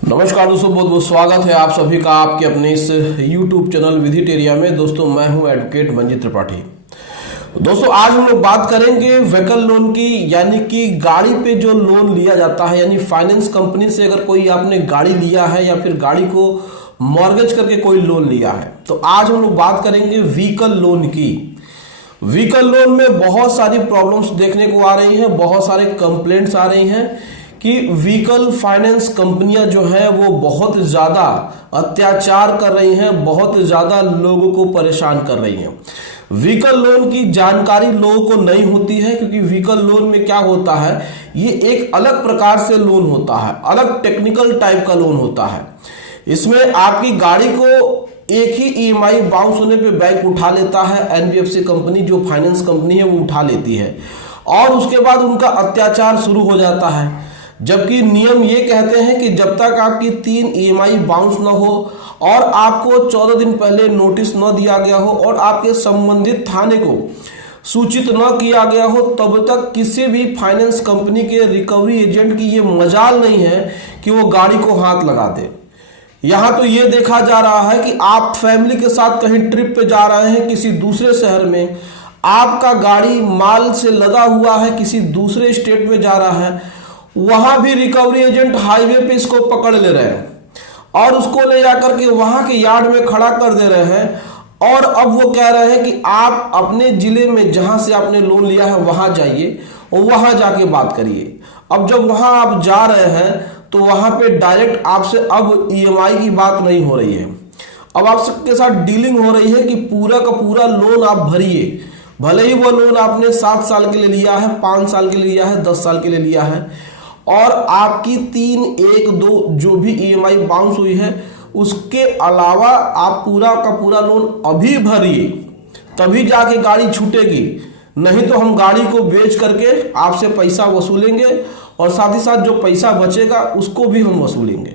नमस्कार दोस्तों, बहुत बहुत स्वागत है आप सभी का आपके अपने इस YouTube चैनल विजिटेरिया में। दोस्तों मैं हूं एडवोकेट मंजीत त्रिपाठी। दोस्तों आज हम लोग बात करेंगे व्हीकल लोन की, यानी कि गाड़ी पे जो लोन लिया जाता है, यानी फाइनेंस कंपनी से अगर कोई आपने गाड़ी लिया है या फिर गाड़ी को मॉर्गेज करके कोई लोन लिया है, तो आज हम लोग बात करेंगे व्हीकल लोन की। व्हीकल लोन में बहुत सारी प्रॉब्लम्स देखने को आ रही हैं, बहुत सारे कंप्लेंट्स आ रही हैं कि व्हीकल फाइनेंस कंपनियां जो है वो बहुत ज़्यादा अत्याचार कर रही हैं, बहुत ज़्यादा लोगों को परेशान कर रही हैं। व्हीकल लोन की जानकारी लोगों को नहीं होती है, क्योंकि व्हीकल लोन में क्या होता है, ये एक अलग प्रकार से लोन होता है, अलग टेक्निकल टाइप का लोन होता है। इसमें आपकी गाड़ी को एक ही ईएमआई बाउंस होने पे बैंक उठा लेता है, एनबीएफसी कंपनी जो फाइनेंस कंपनी है वो उठा लेती है, और उसके बाद उनका अत्याचार शुरू हो जाता है। जबकि नियम ये कहते हैं कि जब तक आपकी 3 ईएमआई बाउंस न हो और आपको 14 दिन पहले नोटिस न दिया गया हो और आपके संबंधित थाने को सूचित न किया गया हो, तब तक किसी भी फाइनेंस कंपनी के रिकवरी एजेंट की ये मजाल नहीं है कि वो गाड़ी को हाथ लगा दे। यहाँ तो ये देखा जा रहा है कि आप फैमिली के साथ कहीं ट्रिप पे जा रहे हैं किसी दूसरे शहर में, आपका गाड़ी माल से लदा हुआ है, किसी दूसरे स्टेट में जा रहा है, वहां भी रिकवरी एजेंट हाईवे पे इसको पकड़ ले रहे हैं और उसको ले जाकर के वहां के यार्ड में खड़ा कर दे रहे हैं। और अब वो कह रहे हैं कि आप अपने जिले में जहां से आपने लोन लिया है वहां जाइए और वहां जाके बात करिए। अब जब वहां आप जा रहे हैं तो वहां पे डायरेक्ट आपसे अब ईएमआई की बात नहीं हो रही है, अब आपके साथ डीलिंग हो रही है कि पूरा का पूरा लोन आप भरिए। भले ही वो लोन आपने 7 साल के लिए लिया है, 5 साल के लिए लिया है, 10 साल के लिए लिया है, और आपकी 3, 1, 2 जो भी ईएमआई बाउंस हुई है उसके अलावा आप पूरा का पूरा लोन अभी भरिए, तभी जाके गाड़ी छूटेगी। नहीं तो हम गाड़ी को बेच करके आपसे पैसा वसूलेंगे और साथ ही साथ जो पैसा बचेगा उसको भी हम वसूलेंगे।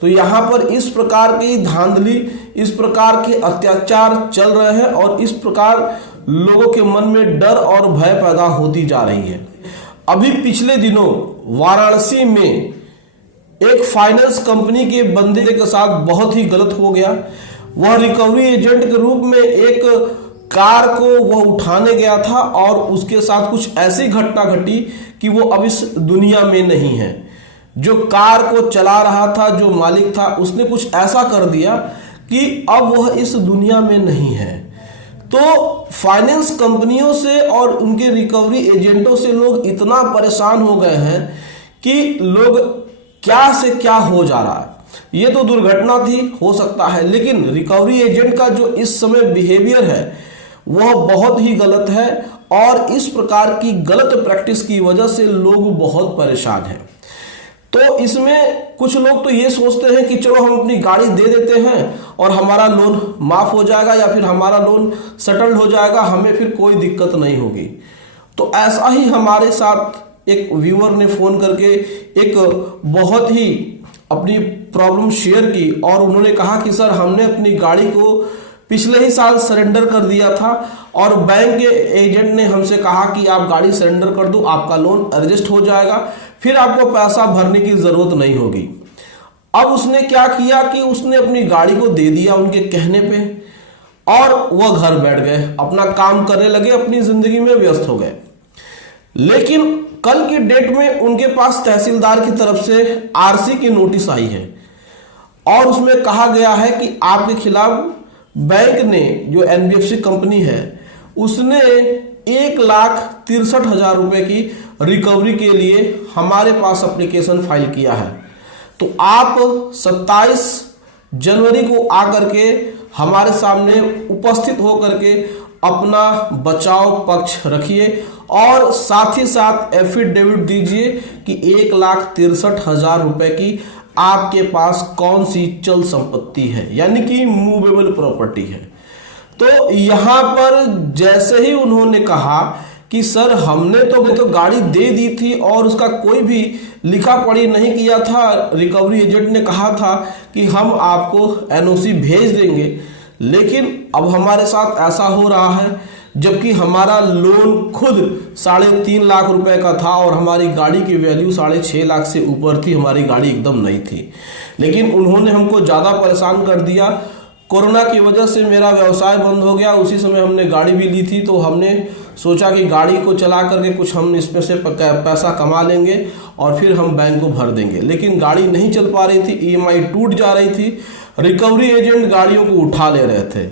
तो यहाँ पर इस प्रकार की धांधली, इस प्रकार के अत्याचार चल रहे हैं और इस प्रकार लोगों के मन में डर और भय पैदा होती जा रही है। अभी पिछले दिनों वाराणसी में एक फाइनेंस कंपनी के बंदे के साथ बहुत ही गलत हो गया। वह रिकवरी एजेंट के रूप में एक कार को वह उठाने गया था और उसके साथ कुछ ऐसी घटना घटी कि वो अब इस दुनिया में नहीं है। जो कार को चला रहा था, जो मालिक था, उसने कुछ ऐसा कर दिया कि अब वह इस दुनिया में नहीं है। तो फाइनेंस कंपनियों से और उनके रिकवरी एजेंटों से लोग इतना परेशान हो गए हैं कि लोग क्या से क्या हो जा रहा है। ये तो दुर्घटना थी, हो सकता है, लेकिन रिकवरी एजेंट का जो इस समय बिहेवियर है वह बहुत ही गलत है और इस प्रकार की गलत प्रैक्टिस की वजह से लोग बहुत परेशान हैं। तो इसमें कुछ लोग तो ये सोचते हैं कि चलो हम अपनी गाड़ी दे देते हैं और हमारा लोन माफ हो जाएगा या फिर हमारा लोन सेटल्ड हो जाएगा, हमें फिर कोई दिक्कत नहीं होगी। तो ऐसा ही हमारे साथ एक व्यूअर ने फोन करके एक बहुत ही अपनी प्रॉब्लम शेयर की और उन्होंने कहा कि सर हमने अपनी गाड़ी को पिछले ही साल सरेंडर कर दिया था और बैंक के एजेंट ने हमसे कहा कि आप गाड़ी सरेंडर कर दो, आपका लोन एडजस्ट हो जाएगा, फिर आपको पैसा भरने की जरूरत नहीं होगी। अब उसने क्या किया कि उसने अपनी गाड़ी को दे दिया उनके कहने पे और वह घर बैठ गए, अपना काम करने लगे, अपनी जिंदगी में व्यस्त हो गए। लेकिन कल की डेट में उनके पास तहसीलदार की तरफ से आरसी की नोटिस आई है और उसमें कहा गया है कि आपके खिलाफ बैंक ने, जो एनबीएफसी कंपनी है, उसने 1,63,000 रुपए की रिकवरी के लिए हमारे पास एप्लीकेशन फाइल किया है। तो आप 27 जनवरी को आकर के हमारे सामने उपस्थित होकर के अपना बचाव पक्ष रखिए और साथ ही साथ एफिडेविट दीजिए कि 1,63,000 रुपए की आपके पास कौन सी चल संपत्ति है, यानी कि मूवेबल प्रॉपर्टी है। तो यहां पर जैसे ही उन्होंने कहा कि सर हमने तो गाड़ी दे दी थी और उसका कोई भी लिखा पढ़ी नहीं किया था, रिकवरी एजेंट ने कहा था कि हम आपको एनओसी भेज देंगे, लेकिन अब हमारे साथ ऐसा हो रहा है जबकि हमारा लोन खुद 3.5 लाख रुपए का था और हमारी गाड़ी की वैल्यू 6.5 लाख से ऊपर थी। हमारी गाड़ी एकदम नई थी, लेकिन उन्होंने हमको ज़्यादा परेशान कर दिया। कोरोना की वजह से मेरा व्यवसाय बंद हो गया। उसी समय हमने गाड़ी भी ली थी, तो हमने सोचा कि गाड़ी को चला करके कुछ हम इसमें से पैसा कमा लेंगे और फिर हम बैंक को भर देंगे। लेकिन गाड़ी नहीं चल पा रही थी, EMI टूट जा रही थी, रिकवरी एजेंट गाड़ियों को उठा ले रहे थे।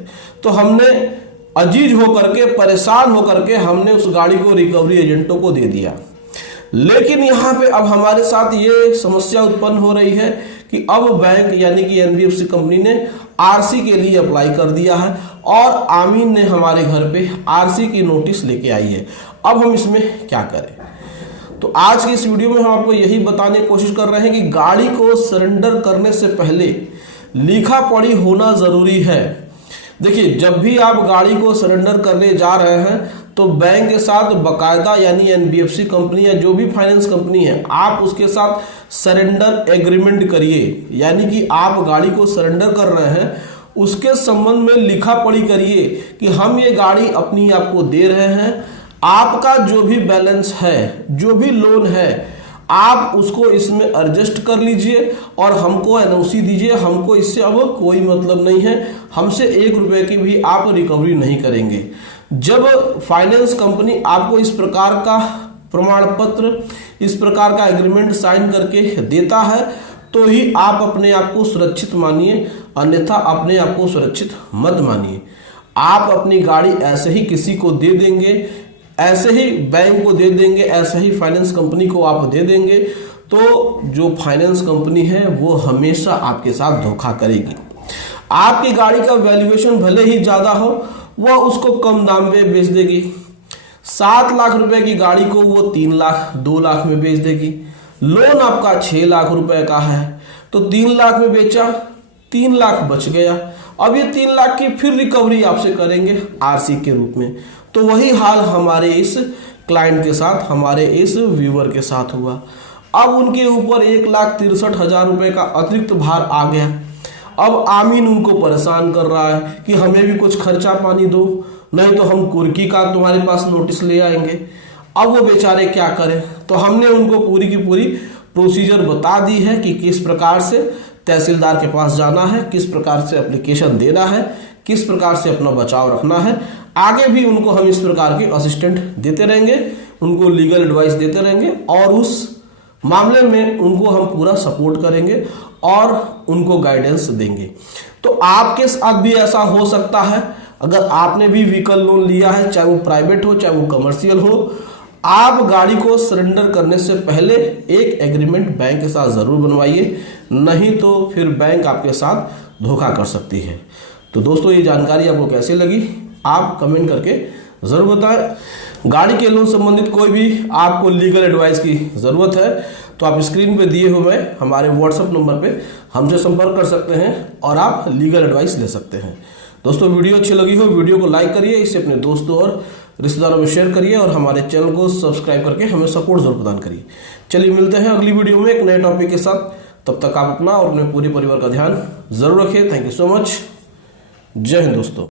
तो हमने अजीज होकर के, परेशान होकर के हमने उस गाड़ी को रिकवरी एजेंटों को दे दिया। लेकिन यहाँ पे अब हमारे साथ ये समस्या उत्पन्न हो रही है कि अब बैंक यानी कि NBFC कंपनी ने RC के लिए अप्लाई कर दिया है और आमीन ने हमारे घर पे RC की नोटिस लेके आई है। अब हम इसमें क्या करें? तो आज की इस वीडियो में हम आपको यही बताने की कोशिश कर रहे हैं कि गाड़ी को सरेंडर करने से पहले लिखा पढ़ी होना जरूरी है। देखिए, जब भी आप गाड़ी को सरेंडर करने जा रहे हैं तो बैंक के साथ बकायदा यानी NBFC कंपनी या जो भी फाइनेंस कंपनी है, आप उसके साथ सरेंडर एग्रीमेंट करिए। यानी कि आप गाड़ी को सरेंडर कर रहे हैं, उसके संबंध में लिखा पढ़ी करिए कि हम ये गाड़ी अपनी आपको दे रहे हैं। आपका जो भी बैलेंस है, जो भी लोन है, आप उसको इसमें एडजस्ट कर लीजिए और हमको NOC दीजिए। हमको इससे अब कोई मतलब नहीं है, हमसे 1 रुपए की भी आप रिकवरी नहीं करेंगे। जब फाइनेंस कंपनी आपको इस प्रकार का प्रमाण पत्र, इस प्रकार का एग्रीमेंट साइन करके देता है, तो ही आप अपने आप को सुरक्षित मानिए, अन्यथा अपने आप को सुरक्षित मत मानिए। आप अपनी गाड़ी ऐसे ही किसी को दे देंगे, ऐसे ही बैंक को दे देंगे, ऐसे ही फाइनेंस कंपनी को आप दे देंगे, तो जो फाइनेंस कंपनी है वो हमेशा आपके साथ धोखा करेगी। आपकी गाड़ी का वैल्यूएशन भले ही ज़्यादा हो, वह उसको कम दाम में बेच देगी। 7 लाख रुपए की गाड़ी को वो 3 लाख 2 लाख में बेच देगी। लोन आपका 6 लाख रुपए का है, तो 3 लाख में बेचा, 3 लाख बच गया। अब ये 3 लाख की फिर रिकवरी आपसे करेंगे RC के रूप में। तो वही हाल हमारे इस क्लाइंट के साथ, हमारे इस व्यूअर के साथ हुआ। अब उनके ऊपर 1,63,000 रुपए का अतिरिक्त भार आ गया। अब आमीन उनको परेशान कर रहा है कि हमें भी कुछ खर्चा पानी दो, नहीं तो हम कुर्की का तुम्हारे पास नोटिस ले आएंगे। अब वो बेचारे क्या करें? तो हमने उनको पूरी की पूरी प्रोसीजर बता दी है कि किस प्रकार से तहसीलदार के पास जाना है, किस प्रकार से एप्लीकेशन देना है, किस प्रकार से अपना बचाव रखना है। आगे भी उनको हम इस प्रकार के असिस्टेंट देते रहेंगे, उनको लीगल एडवाइस देते रहेंगे और उस मामले में उनको हम पूरा सपोर्ट करेंगे और उनको गाइडेंस देंगे। तो आपके साथ भी ऐसा हो सकता है। अगर आपने भी व्हीकल लोन लिया है, चाहे वो प्राइवेट हो चाहे वो कमर्शियल हो, आप गाड़ी को सरेंडर करने से पहले एक एग्रीमेंट बैंक के साथ ज़रूर बनवाइए, नहीं तो फिर बैंक आपके साथ धोखा कर सकती है। तो दोस्तों, ये जानकारी आपको कैसे लगी आप कमेंट करके ज़रूर बताएं। गाड़ी के लोन संबंधित कोई भी आपको लीगल एडवाइस की ज़रूरत है तो आप स्क्रीन पे दिए हुए हमारे WhatsApp नंबर पे हमसे संपर्क कर सकते हैं और आप लीगल एडवाइस ले सकते हैं। दोस्तों, वीडियो अच्छी लगी हो वीडियो को लाइक करिए, इसे अपने दोस्तों और रिश्तेदारों में शेयर करिए और हमारे चैनल को सब्सक्राइब करके हमें सपोर्ट जरूर प्रदान करिए। चलिए मिलते हैं अगली वीडियो में एक नए टॉपिक के साथ। तब तक आप अपना और अपने पूरे परिवार का ध्यान जरूर रखिए। Thank you so much. जय हिंद दोस्तों।